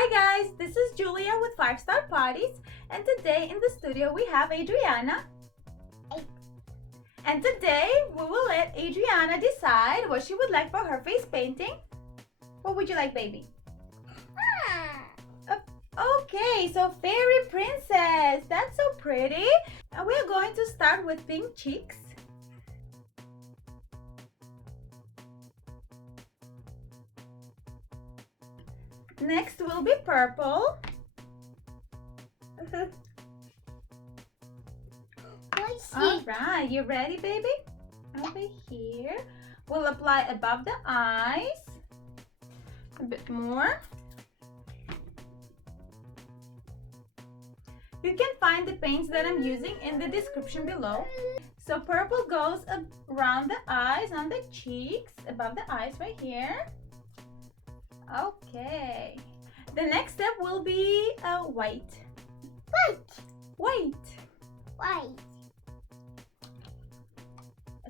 Hi guys, this is Julia with 5-Star Parties, and today in the studio we have Adriana. And today we will let Adriana decide what she would like for her face painting. What would you like, baby? Okay, so Fairy Princess. That's so pretty. And we're going to start with pink cheeks. Next will be purple. Alright, you ready, baby? Over here. We'll apply above the eyes. A bit more. You can find the paints that I'm using in the description below. So purple goes around the eyes, on the cheeks, above the eyes right here. Okay. The next step will be white. White.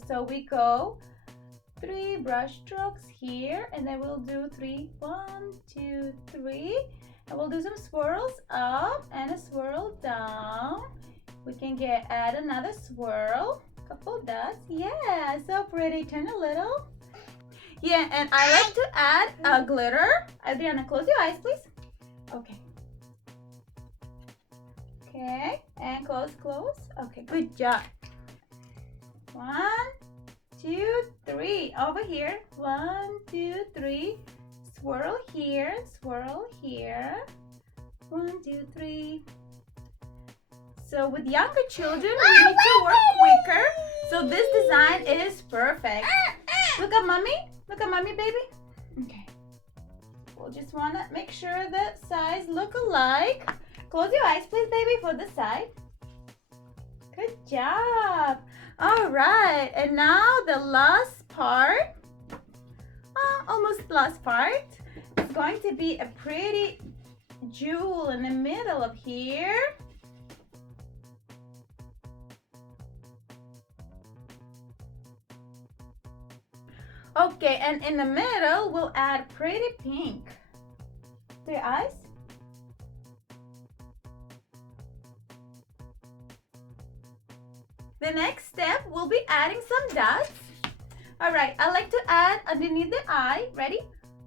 So we go 3 brush strokes here, and then we'll do 3. 1, 2, 3. And we'll do some swirls up and a swirl down. We can add another swirl, couple dots. Yeah, so pretty. Turn a little. Yeah, and I like to add glitter. Adriana, close your eyes, please. Okay. Okay, and close. Okay, good job. 1, 2, 3. Over here. 1, 2, 3. Swirl here, swirl here. 1, 2, 3. So with younger children, we need to work quicker. So this design is perfect. Look at mommy. Look at mommy, baby. Okay. We'll just want to make sure the sides look alike. Close your eyes, please, baby, for the side. Good job. All right. And now the last part. Almost last part. It's going to be a pretty jewel in the middle of here. Okay, and in the middle, we'll add pretty pink. To your eyes. The next step, we'll be adding some dots. All right, I like to add underneath the eye. Ready?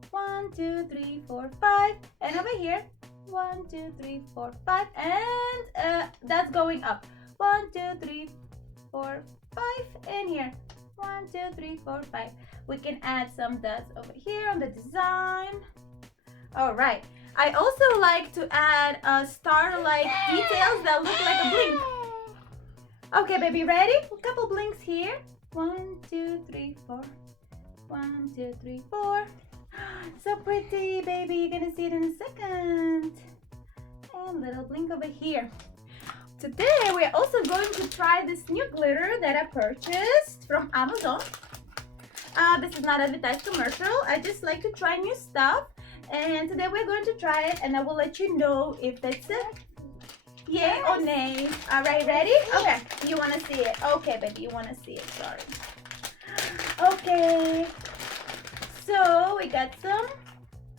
1, 2, 3, 4, 5. And over here, 1, 2, 3, 4, 5. And that's going up. 1, 2, 3, 4, 5. And here, 1, 2, 3, 4, 5. We can add some dots over here on the design. All right. I also like to add star-like details that look like a blink. Okay, baby, ready? A couple blinks here. 1, 2, 3, 4. 1, 2, 3, 4. So pretty, baby. You're gonna see it in a second. And little blink over here. Today, we're also going to try this new glitter that I purchased from Amazon. This is not advertised commercial. I just like to try new stuff. And today we're going to try it, and I will let you know if that's it. Yay or nay? All right, ready? Okay, you want to see it. Okay, baby, you want to see it. Sorry. Okay. So we got some.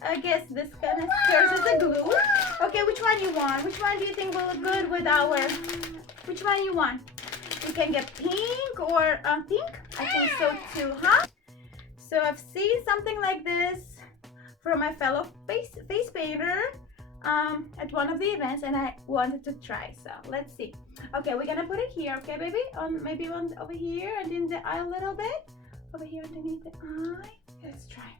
I guess this kind of serves as a glue. Okay, which one you want? Which one do you think will look good with our? Which one you want? You can get pink or pink. I think so too, huh? So I've seen something like this from my fellow face painter. At one of the events, and I wanted to try, so let's see. Okay, we're gonna put it here, okay, baby? Maybe one over here and in the eye a little bit. Over here underneath the eye. Let's try.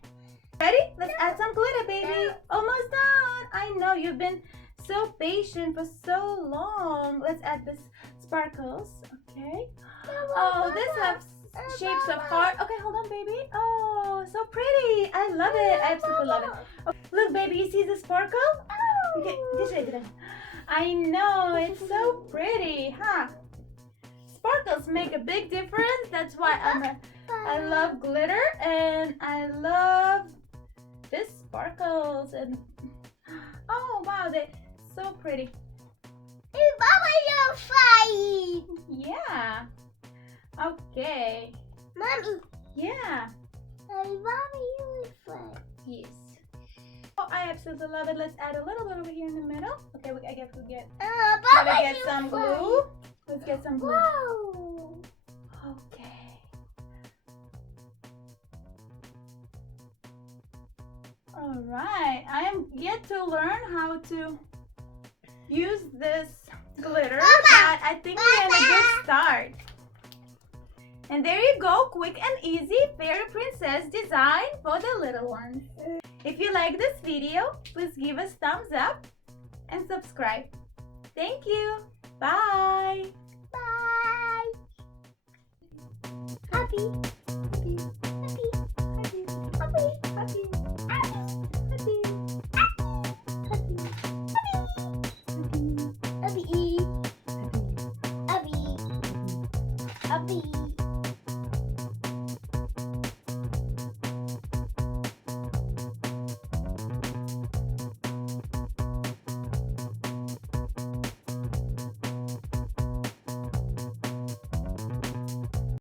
Ready? Let's add some glitter, baby. Almost done. I know you've been so patient for so long. Let's add this sparkles. Okay. Oh, this has shapes of heart. Okay, hold on, baby. Oh, so pretty. I love it. I absolutely love it. Okay. Look, baby, you see the sparkle? Okay, this way. I know, it's so pretty, huh? Sparkles make a big difference. That's why I love glitter, and I love this sparkles. And oh wow, they're so pretty. Mama, you're flying. Yeah. Okay. Mommy. Yeah. Mommy, you're flying. Yes. Oh, I absolutely love it. Let's add a little bit over here in the middle. Okay, I guess we'll get. Papa, Gotta get you some fly. glue. Let's get some glue. Wow. Okay. All right. I am yet to learn how to use this glitter, but I think we're in a good start. And there you go, quick and easy fairy princess design for the little ones. If you like this video, please give us thumbs up and subscribe. Thank you. Bye. Bye. Happy.